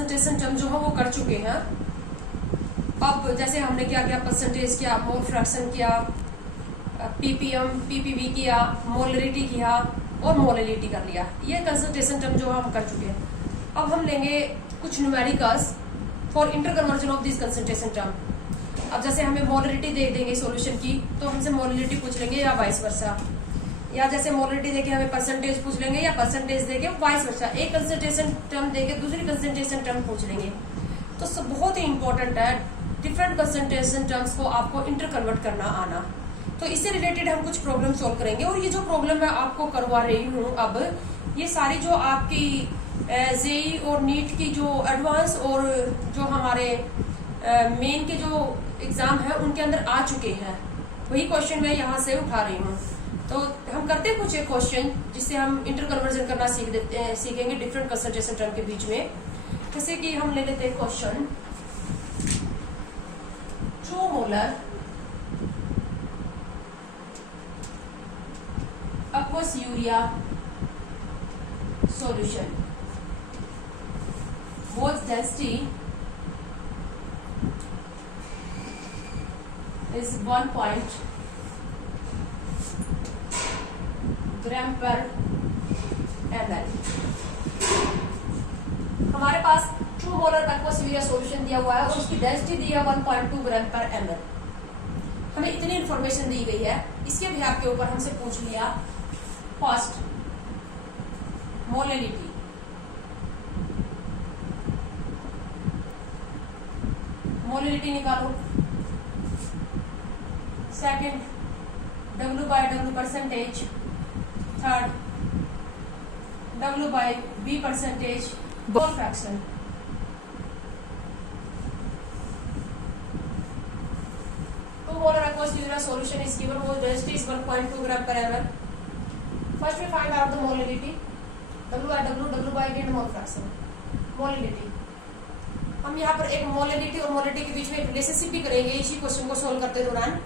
Concentration term जो है वो कर चुके हैं। अब जैसे हमने क्या किया, परसेंटेज किया, मोल फ्रैक्शन किया, पीपीएम पीपीवी किया, मोलरिटी किया और मोलरिटी कर लिया। ये कंसंट्रेशन टर्म जो हम कर चुके हैं। अब हम लेंगे कुछ numericals for inter conversion of this concentration term. अब जैसे हमें मोलरिटी दे देंगे सॉल्यूशन की, तो हमसे मोलरिटी पूछ लेंगे या वाइस वर्सा, या जैसे मोलरिटी देके हमें परसेंटेज पूछ लेंगे या परसेंटेज देके वाइस वर्सा। एक कंसंट्रेशन टर्म देके दूसरी कंसंट्रेशन टर्म पूछ लेंगे। तो सब बहुत ही इंपॉर्टेंट है डिफरेंट कंसंट्रेशन टर्म्स को आपको इंटर कन्वर्ट करना आना। तो इससे रिलेटेड हम कुछ प्रॉब्लम सॉल्व करेंगे। और ये जो प्रॉब्लम मैं आपको करवा रही हूँ अब, ये सारी जो आपकी जेई और नीट की जो एडवांस और जो हमारे मेन के जो एग्जाम है उनके अंदर आ चुके हैं, वही क्वेश्चन मैं यहाँ से उठा रही हूँ। तो हम करते हैं कुछ एक क्वेश्चन जिससे हम इंटर कन्वर्जन करना सीखेंगे डिफरेंट कंसंट्रेशन टर्म के बीच में। जैसे कि हम ले लेते हैं question 2 molar aqueous urea solution whose density is 1 gram per ml। हमारे पास 2 मोलर aqueous urea solution दिया हुआ है और उसकी डेंसिटी दी है 1.2 ग्राम पर ml। हमें इतनी इंफॉर्मेशन दी गई है, इसके अभ्यास के ऊपर हमसे पूछ लिया फर्स्ट मोलरिटी, मोलरिटी निकालो। Second W by W percentage, third W by B percentage, mole fraction. Molar aqueous urea solution is given whose density is 1.2 gram per ml. First we find out the molarity, W by W, W by D and mole fraction. Molarity, हम यहाँ पर एक molarity और molarity के बीच में relationship भी करेंगे इसी क्वेश्चन को सोल्व करते दौरान।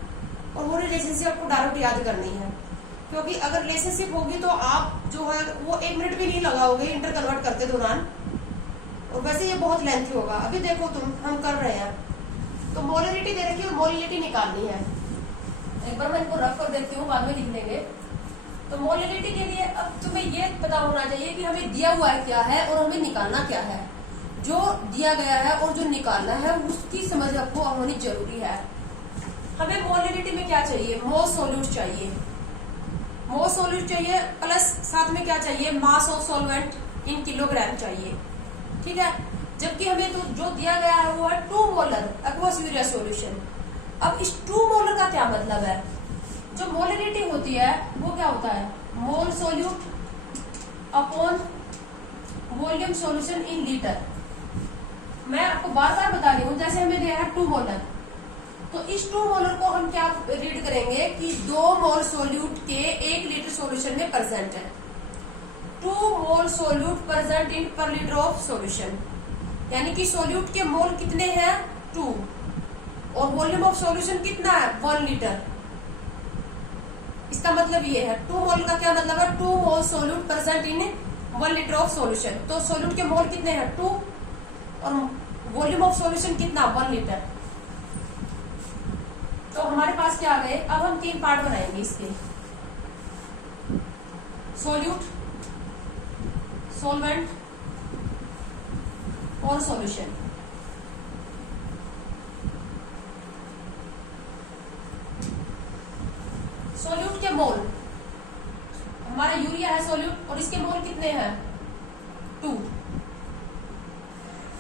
और वो रिलेशनशिप आपको डायरेक्ट याद करनी है, क्योंकि अगर रिलेशनशिप होगी तो आप जो है वो 1 मिनट भी नहीं लगाओगे इंटर कन्वर्ट करते दौरान, और वैसे ये बहुत लेंथी होगा। अभी देखो हम कर रहे हैं, तो मोलरिटी दे रखी है और मोलरिटी निकालनी है। एक बार मैं इनको रफ कर देती हूँ, बाद में लिख लेंगे। तो मोलरिटी के लिए अब तुम्हें ये पता होना चाहिए कि हमें दिया हुआ है क्या है और हमें निकालना क्या है। जो दिया गया है और जो निकालना है उसकी समझ आपको होनी जरूरी है। हमें मोलरिटी में क्या चाहिए, मोल सोल्यूट चाहिए, मोल सोल्यूट चाहिए, प्लस साथ में क्या चाहिए, mass of solvent in kilogram चाहिए। ठीक है, जबकि हमें तो जो दिया गया है वो है 2 मोलर aqueous urea solution। अब इस 2 मोलर का क्या मतलब है, जो मोलरिटी होती है वो क्या होता है, mole solute upon volume solution in litre. मैं आपको बार बार बता रही हूँ, जैसे हमें दिया है 2 मोलर, तो इस 2 मोलर को हम क्या रीड करेंगे कि 2 मोल सोल्यूट के 1 लीटर सॉल्यूशन में प्रेजेंट है। 2 मोल सोल्यूट प्रेजेंट इन पर लीटर ऑफ सॉल्यूशन, यानी कि सोल्यूट के मोल कितने हैं 2 और वॉल्यूम ऑफ सॉल्यूशन कितना है 1 लीटर। इसका मतलब ये है 2 मोल का क्या मतलब है, 2 mole solute present in 1 litre of solution. तो सोल्यूट के मोल कितने हैं 2 और वॉल्यूम ऑफ सॉल्यूशन कितना 1 लीटर। तो हमारे पास क्या आ गए, अब हम 3 पार्ट बनाएंगे इसके, सोल्यूट, सॉल्वेंट और सॉल्यूशन। सोल्यूट के मोल, हमारा यूरिया है सोल्यूट और इसके मोल कितने हैं 2।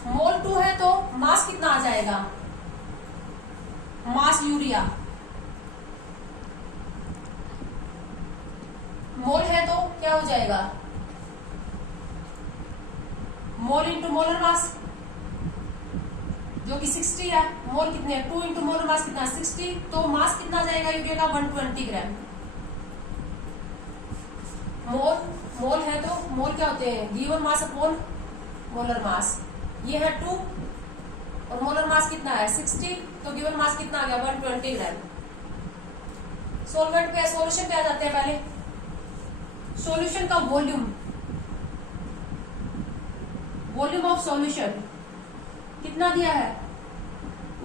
मोल 2 है तो मास कितना आ जाएगा, मास यूरिया, मोल है तो क्या हो जाएगा, मोल इंटू मोलर मास जो कि 60 है। मोल कितने हैं 2 इंटू मोलर मास कितना 60, तो मास कितना आ जाएगा यूरिया का 120 ग्राम। मोल है तो मोल क्या होते हैं, given mass upon molar mass. ये है 2 और मोलर मास कितना है 60, तो गिवन मास कितना आ गया 120 ग्राम। सॉल्वेंट पे सॉल्यूशन पे आ जाते हैं पहले, सॉल्यूशन का वॉल्यूम, वॉल्यूम ऑफ सॉल्यूशन कितना दिया है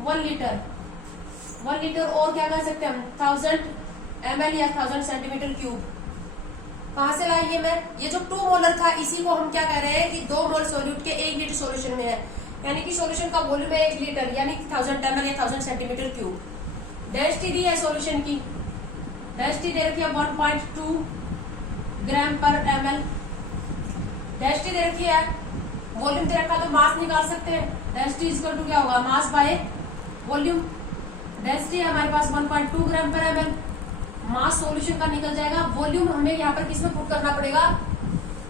1 लीटर, 1 लीटर और क्या कर सकते हैं हम 1000 ml या 1000 सेंटीमीटर क्यूब। कहां से लाई मैं, ये जो 2 मोलर था इसी को हम क्या कह रहे हैं कि 2 मोल सोल्यूट के 1 लीटर सोल्यूशन में है, यानी कि सोल्यूशन का वॉल्यूम है 1 लीटर यानी कि 1000 ml या 1000 सेंटीमीटर क्यूब। डेंसिटी दी है सोल्यूशन की, डेंसिटी दे रखी है 1.2 ग्राम पर ml, डेंसिटी दे रखी है, वॉल्यूम दे रखा तो मास निकाल सकते हैं, डेंसिटी इक्वल टू क्या होगा मास बाय वॉल्यूम। डेंसिटी है हमारे पास 1.2 ग्राम पर ml, मास सॉल्यूशन का निकल जाएगा, वॉल्यूम हमें यहाँ पर किसमें पुट करना पड़ेगा,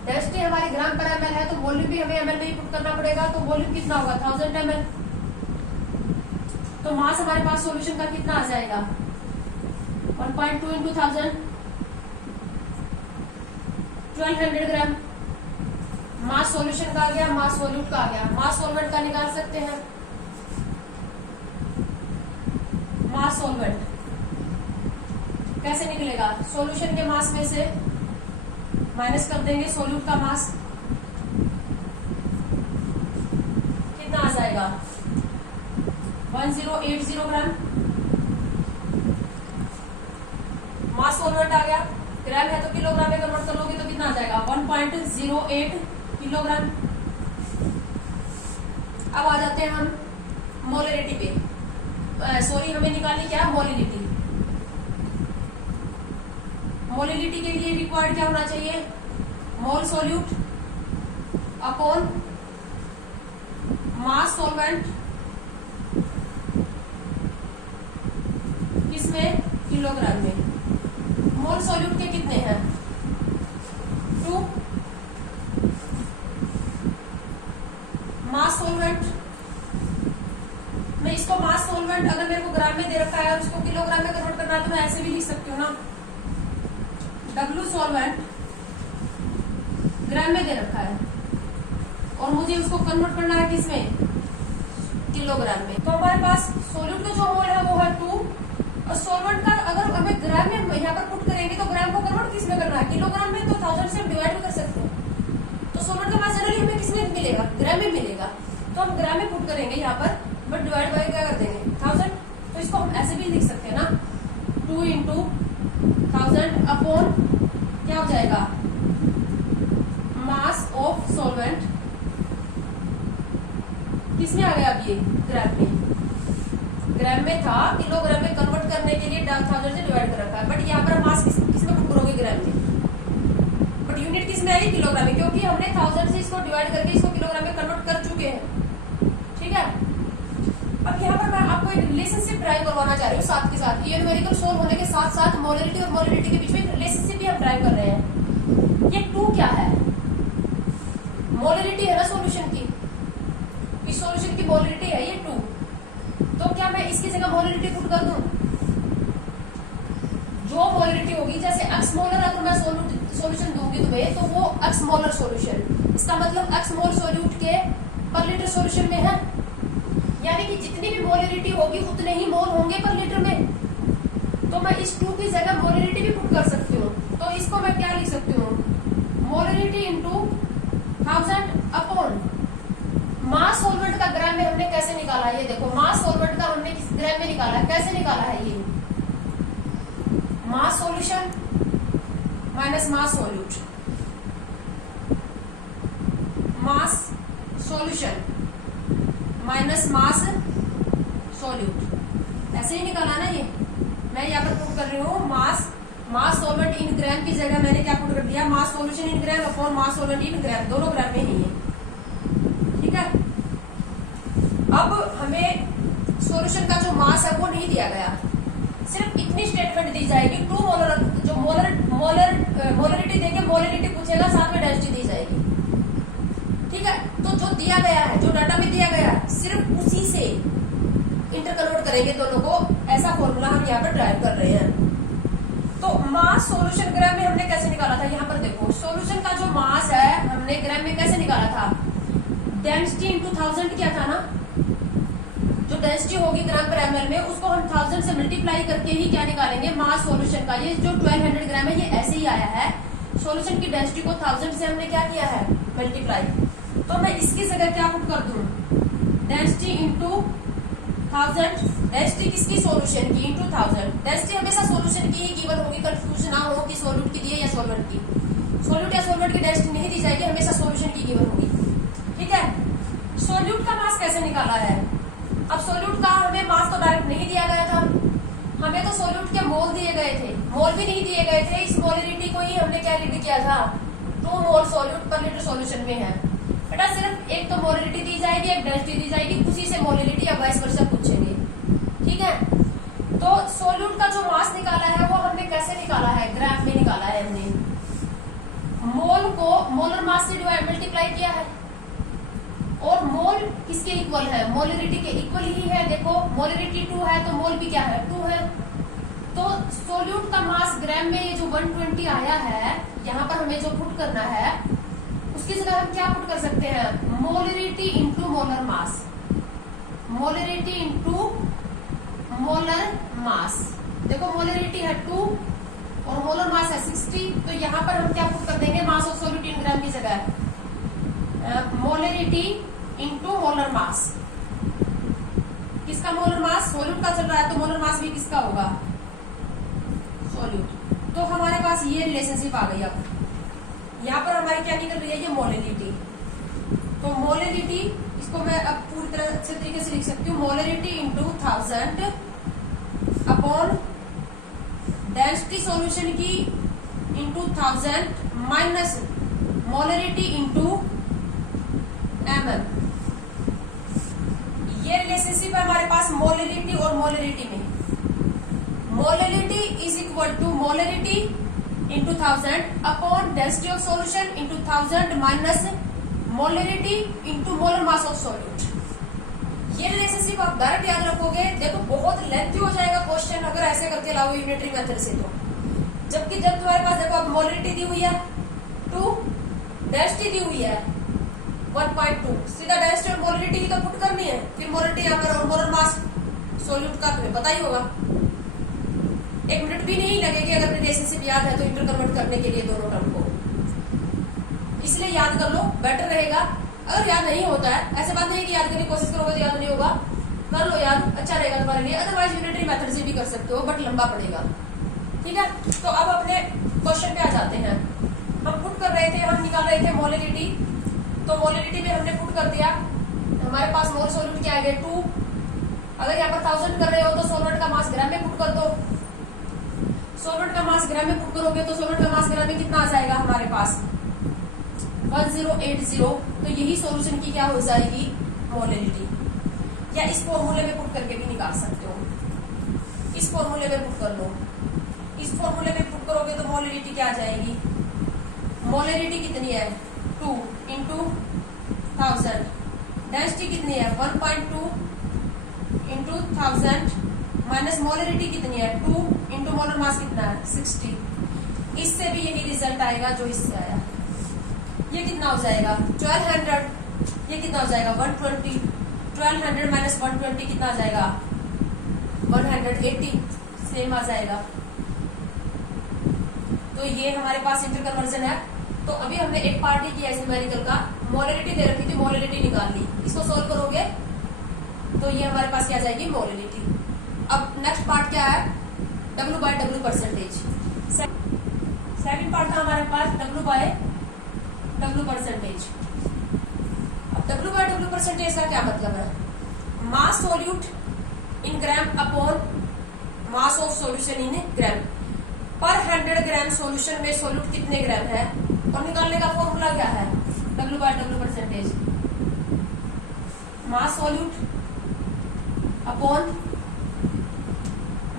डेंसिटी हमारी ग्राम पर ml है तो वॉल्यूम भी हमें ml में ही पुट करना पड़ेगा, तो वॉल्यूम कितना होगा 1000 ml, तो मास हमारे पास सॉल्यूशन का कितना आ जाएगा 1.2 इंटू 1000 1200 ग्राम। मास सॉल्यूशन का आ गया, मास सॉल्यूट का आ गया, मास सॉल्वेंट का निकाल सकते हैं, मास सॉल्वेंट कैसे निकलेगा, सॉल्यूशन के मास में से माइनस कर देंगे सोल्यूट का मास, कितना आ जाएगा 1080 ग्राम। मास सॉल्वेंट आ गया, ग्राम है तो किलोग्राम में कन्वर्ट कर लोगे तो कितना आ जाएगा 1.08 किलोग्राम। अब आ जाते हैं हम मोलरिटी पे, सॉरी हमें निकालनी क्या मोलिलिटी। मोलिलिटी के लिए रिक्वायर्ड क्या होना चाहिए, मोल सोल्यूट अपॉन मास सॉल्वेंट, किसमें किलोग्राम में। मोल सोल्यूट के कितने हैं 2, मास सॉल्वेंट, मैं इसको मास सॉल्वेंट अगर मेरे को ग्राम में दे रखा है और इसको किलोग्राम में कन्वर्ट करना है तो मैं ऐसे भी लिख सकती हूँ ना, W सॉल्वेंट ग्राम में दे रखा है और मुझे उसको कन्वर्ट करना है किसमें किलोग्राम में, तो हमारे पास सोल्यूट का जो मोल है वो है 2 और सॉल्वेंट का अगर हमें ग्राम में यहाँ पर पुट करेंगे तो ग्राम को कन्वर्ट किसमें करना है किलोग्राम में, तो 1000 से डिवाइड कर सकते हैं, तो सॉल्वेंट का मास जनरली हमें किसमें मिलेगा ग्राम में मिलेगा, तो हम ग्राम में पुट करेंगे यहाँ पर, बट डिवाइड बाय क्या कर देंगे 1000, तो इसको हम ऐसे भी लिख सकते हैं ना 2 इंटू 1000 अपॉन क्या हो जाएगा मास ऑफ सॉल्वेंट, किसमें आ गया अब ये ग्राम में था, किलोग्राम में कन्वर्ट करने के लिए 1000 से डिवाइड कर रखा है, बट यहाँ पर मास किसमें पुट करोगे ग्राम में, बट यूनिट किसमें आई किलोग्राम में, क्योंकि हमने 1000 से इसको डिवाइड करके इसको किलोग्राम में कन्वर्ट कर चुके हैं। ठीक है, अब यहाँ पर मैं आपको एक रिलेशनशिप ड्राइव करवाना चाह रही हूँ साथ के साथ, ये न्यूमेरिकल सोल्व होने के साथ साथ मोलरिटी और मोलिलिटी के बीच में एक रिलेशनशिप भी हम ड्राइव कर रहे हैं। ये 2 क्या है, मोलरिटी है ना सॉल्यूशन की, इस सॉल्यूशन की मोलरिटी है ये 2, तो क्या मैं इसकी जगह मोलरिटी पुट कर दूं, जो मोलरिटी होगी जैसे एक्स मोलर अगर मैं सॉल्यूशन दूंगी तुम्हें तो वो एक्स मोलर सॉल्यूशन, इसका मतलब एक्स मोल सोल्यूट के पर लीटर सॉल्यूशन में है, यानी कि जितनी भी मोलरिटी होगी उतने ही मोल होंगे पर लीटर में, तो मैं इस 2 की जगह मोलरिटी भी पुट कर सकती हूँ, तो इसको मैं क्या लिख सकती हूँ molarity into 1000 upon mass solvent का ग्राम में हमने कैसे निकाला है, ये देखो मास सॉल्वेंट का हमने किस ग्राम में निकाला है, कैसे निकाला है ये मास सॉल्यूशन माइनस मास सॉल्यूट, मास सॉल्यूशन माइनस मास सॉल्यूट, ऐसे ही निकाला ना ये, मैं यहाँ पर पुट कर रही हूँ मास सॉल्वेंट इन ग्राम की जगह मैंने क्या पुट कर दिया mass solution in gram upon mass solvent in gram, दोनों ग्राम में ही है। ठीक है, अब हमें सॉल्यूशन का जो मास है वो नहीं दिया गया, सिर्फ इतनी स्टेटमेंट दी जाएगी 2 मोलर, जो मोलरिटी देके मोलरिटी पूछेगा साथ में डेंसिटी दी जाएगी। ठीक है, तो जो दिया गया है जो डाटा में दिया गया है सिर्फ उसी से इंटरकन्वर्ट करेंगे दोनों को, ऐसा फॉर्मूला हम यहाँ पर ड्राइव कर रहे हैं। तो मास सॉल्यूशन ग्राम में हमने कैसे निकाला था, यहाँ पर देखो सॉल्यूशन का जो मास है हमने ग्राम में कैसे निकाला था, डेंसिटी इंटू 1000 क्या था ना, जो डेंसिटी होगी ग्राम पर ml में उसको हम 1000 से मल्टीप्लाई करके ही क्या निकालेंगे मास सॉल्यूशन का, ये जो 1200 ग्राम है ये ऐसे ही आया है, सॉल्यूशन की डेंसिटी को 1000 से हमने क्या किया है मल्टीप्लाई, तो मैं इसकी जगह क्या पुट कर दूं डेंसिटी इंटू 1000, डेंसिटी किसकी, सॉल्यूशन की, इंटू 1000। डेंसिटी हमेशा सॉल्यूशन की ही गिवन होगी, कंफ्यूज ना हो कि सॉल्यूट की दी है या सॉल्वेंट की। सॉल्यूट या सॉल्वेंट की डेंसिटी नहीं दी जाएगी, हमेशा सॉल्यूशन की गिवन होगी। ठीक है, सॉल्यूट का मास कैसे निकाला है? अब सॉल्यूट का हमें मास तो डायरेक्ट नहीं दिया गया था, हमें तो सॉल्यूट के मोल दिए गए थे, मोल भी नहीं दिए गए थे। इस मोलरिटी को ही हमने क्या रेडी किया था, 2 मोल सॉल्यूट पर लीटर सॉल्यूशन में है। बेटा सिर्फ एक तो मोलरिटी दी जाएगी, एक डेंसिटी दी जाएगी, उसी से मोलरिटी या वाइस वर्सा पूछेंगे। ठीक है, तो सॉल्यूट का जो मास निकाला है वो हमने कैसे निकाला है, ग्राफ में निकाला है हमने। मोल को मोलर मास से डिवाइड मल्टीप्लाई किया है, और मोल किसके इक्वल है, मोलरिटी के इक्वल ही है। देखो मोलरिटी 2 है तो मोल भी क्या है, 2 है। तो सॉल्यूट का मास ग्राम में ये जो 120 आया है, यहाँ पर हमें जो पुट करना है उसकी जगह हम क्या पुट कर सकते हैं, मोलरिटी इंटू मोलर मास, मोलरिटी इंटू मोलर मास। देखो मोलरिटी है 2 और मोलर मास है 60, तो यहाँ पर हम क्या पुट कर देंगे, मास ऑफ सॉल्यूट इन ग्राम की जगह मोलरिटी इंटू मोलर मास। किसका मोलर मास, सॉल्यूट का चल रहा है तो मोलर मास भी किसका होगा, सॉल्यूट। तो हमारे पास ये रिलेशनशिप आ गई। अब यहाँ पर हमारी क्या निकल रही है, ये मोलरिटी। तो मोलरिटी इसको मैं अब पूरी तरह अच्छे तरीके से लिख सकती हूँ, molarity into 1000 upon density solution की into 1000 minus molarity into mm। ये रिलेशनशिप है हमारे पास मोलरिटी और मोलरिटी में। Molarity is equal to molarity into 1000 upon density of solution into 1000 minus molarity into molar mass of solute. ये relationship आप direct याद रखोगे। देखो बहुत लेंथी हो जाएगा क्वेश्चन अगर ऐसे करके लाओ यूनिटरी मेथड से, तो जबकि जब तुम्हारे पास देखो अब मोलरिटी दी हुई है 2, डेंसिटी दी हुई है 1.2, सीधा डेंसिटी और मोलरिटी की तो पुट करनी है, फिर मोलरिटी यहाँ पर और मोलर मास सॉल्यूट का तुम्हें पता ही होगा। 1 मिनट भी नहीं लगेगी अगर रिलेशनशिप याद है तो इंटर कन्वर्ट करने के लिए दोनों टर्म को, इसलिए याद कर लो बेटर रहेगा। अगर याद नहीं होता है, ऐसे बात नहीं कि याद करने की कोशिश करोगे तो याद नहीं होगा, कर लो याद, अच्छा रहेगा तुम्हारे लिए। अदरवाइज यूनिटरी मेथड से भी कर सकते हो बट लंबा पड़ेगा। ठीक है, तो अब अपने क्वेश्चन पे आ जाते हैं। हम पुट कर रहे थे, हम निकाल रहे थे मोलरिटी, तो मोलरिटी में हमने पुट कर दिया, हमारे पास मोल सॉल्यूट क्या आएगा 2। अगर यहाँ पर 1000 कर रहे हो तो सॉल्वेंट का मास ग्राम में पुट कर दो। सॉल्वेंट का मास ग्राम में पुट करोगे तो सॉल्वेंट का मास ग्राम में कितना आ जाएगा हमारे पास 1080। तो यही सॉल्यूशन की क्या हो जाएगी, मोलरिटी। या इस फॉर्मूले में पुट करके भी निकाल सकते हो, इस फॉर्मूले में पुट कर लो। इस फॉर्मूले में पुट करोगे तो मोलरिटी क्या आ जाएगी, मोलरिटी कितनी है 2 इंटू 1000, डेंसिटी कितनी है 1.2 इंटू 1000 माइनस मोलरिटी कितनी है 2 इंटू मोलर मास कितना है 60। इससे भी यही रिजल्ट आएगा जो इससे आया। ये कितना हो जाएगा 1200, ये कितना हो जाएगा 120, 1200 माइनस 120 कितना आ जाएगा 180, सेम आ जाएगा। तो ये हमारे पास इंटर कन्वर्जन है। तो अभी हमने एक पार्ट ही किया इस न्यूमेरिकल का, मोलरिटी दे रखी थी, मोलरिटी निकाल ली। इसको सोल्व करोगे तो ये हमारे पास क्या जाएगी मोलरिटी। अब नेक्स्ट पार्ट क्या है, W by W percentage. Second part था हमारे पास W बाय W परसेंटेज। अब W बाय W परसेंटेज का क्या मतलब है, mass solute in gram upon mass of solution in gram. पर 100 ग्राम सॉल्यूशन में सॉल्यूट कितने ग्राम है, और निकालने का फॉर्मूला क्या है W by W percentage, mass solute upon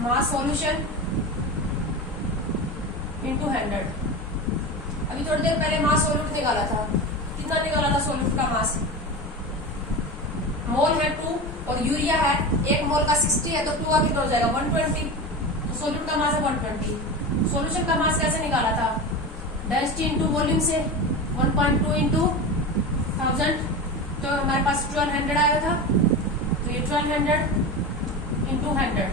mass solution into 100। अभी थोड़ी देर पहले मास सॉल्यूट निकाला था, कितना निकाला था सॉल्यूट का मास, मोल है 2 और यूरिया है 1 मोल का 60 है, तो 2 का कितना हो जाएगा 120। तो सॉल्यूट का मास है 120। सॉल्यूशन का मास कैसे निकाला था, डेंसिटी इंटू वॉल्यूम से 1.2 इंटू 1000, तो हमारे पास 1200 आया था। तो ये 1200 इंटू 100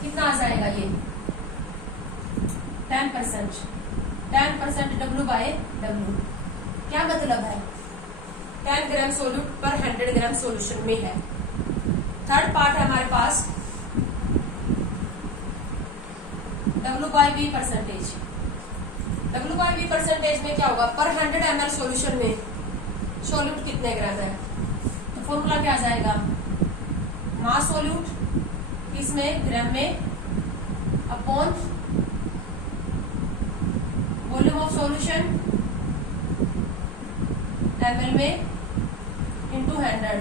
कितना आ जाएगा, ये 10% W बाय W। क्या मतलब है, 10 ग्राम सोल्यूट पर 100 ग्राम सॉल्यूशन में है। थर्ड पार्ट है हमारे पास W/V परसेंटेज। W/V परसेंटेज में क्या होगा, पर 100 ml सॉल्यूशन में सोल्यूट कितने ग्राम है। तो फॉर्मूला क्या आ जाएगा, मास सोल्यूट इसमें ग्राम में upon volume of solution ml में इंटू 100।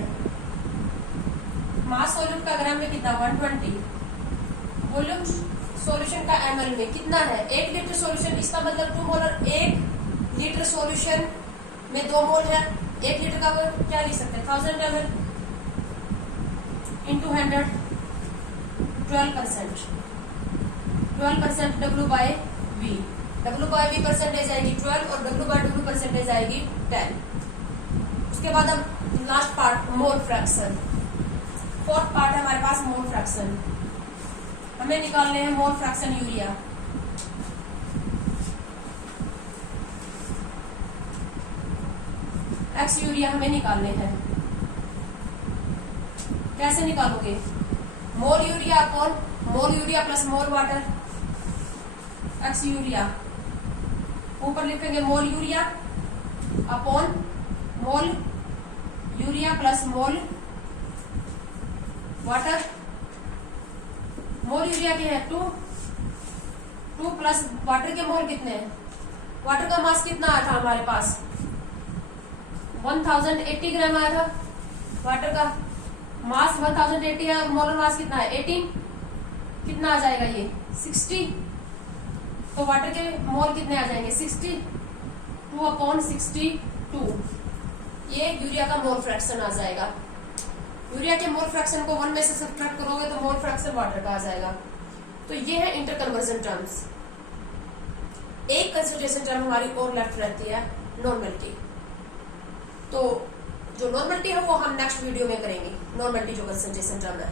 मास सोल्यूट का ग्राम में कितना 120, वॉल्यूम सॉल्यूशन का ml में कितना है 1 लीटर सॉल्यूशन, इसका मतलब 2 मोलर। 1 लीटर सॉल्यूशन में 2 मोल है, 1 लीटर का क्या लिख सकते हैं 1000 ml into 100, 12%। 12% W/V। W/V percentage आएगी 12 और W/W परसेंटेज आएगी 10। उसके बाद अब last part mole fraction. Fourth part है हमारे पास मोल फ्रैक्शन। हमें निकालने हैं mole fraction urea. X urea हमें निकालने हैं। कैसे निकालोगे, mole urea upon mole urea plus mole water. X urea ऊपर लिखेंगे mole urea upon mole urea plus mole water. Mole urea के है 2 प्लस वाटर के मोल कितने हैं, वाटर का मास कितना आया था हमारे पास 1080 ग्राम आया था। वाटर का मास 1080 है और मोलर मास कितना है 18, कितना आ जाएगा ये 60। तो वाटर के मोल कितने आ जाएंगे 62/62। ये यूरिया का मोल फ्रैक्शन आ जाएगा। यूरिया के मोल फ्रैक्शन को 1 में से सब्ट्रैक्ट करोगे तो मोल फ्रैक्शन वाटर का आ जाएगा। तो ये है इंटर कन्वर्जन टर्म्स। एक कंसंट्रेशन टर्म हमारी और लेफ्ट रहती है नॉर्मलिटी। तो जो नॉर्मलिटी है वो हम नेक्स्ट वीडियो में करेंगे, नॉर्मलिटी जो कंसंट्रेशन टर्म है।